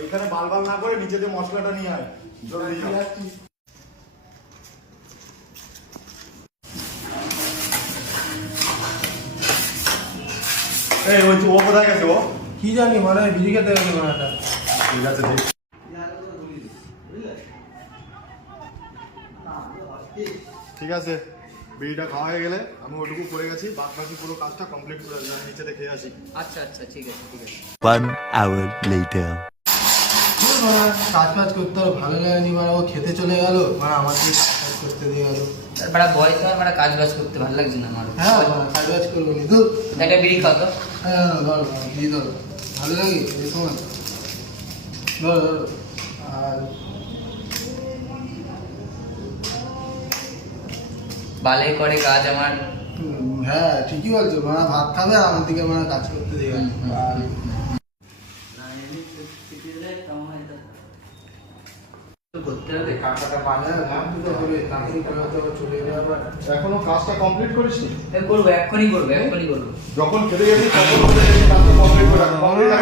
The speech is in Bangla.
ওইখানে বালবাল না করে নিচে দিয়ে মশলাটা নিয়ে আয় জলদি যাচ্ছি। এই ওই ও কোথায় গেছে ও? কি জানি মনে হয় বিড়ি খেতে গেছে মানাটা। ঠিক আছে দেখ। ঠিক আছে বিড়িটা খাওয়া হয়ে গেলে আমি ওটুকু করে গেছি, বাদ বাকি পুরো কাজটা কমপ্লিট করে নিচে দেখে আসি। আচ্ছা আচ্ছা ঠিক আছে ঠিক আছে। 1 hour later. কাজ ফাজ করতে আর ভালো লাগেনি, মানে ও খেতে চলে গেল, মানে আমাকে কাজ করতে দিয়ে গেল। তারপরে বয়স হয় মানে কাজ বাজ করতে ভালো লাগছে না আমার। হ্যাঁ কাজ বাজ করবো নি ধুর। একটা বিড়ি খাও তো। হ্যাঁ ধরো দিয়ে ধরো, ভালো লাগে এই সময়। ধরো ধরো। আর বালাই করে কাজ আমার। হ্যাঁ ঠিকই বলছো, মানে ভাত খাবে আর আমার দিকে মানে কাজ করতে দিয়ে গেল। করতে হবে। টাকাটা বাজার লাভ দিতে হবে, তাড়াতাড়ি করে হয়তো চলে যাবে আবার। এখনো কাজটা কমপ্লিট করিসনি? করবো এক্ষুনি করবো এক্ষুনি করবো। যখন খেতে যাবি তখন কাজটা কমপ্লিট করে রাখ।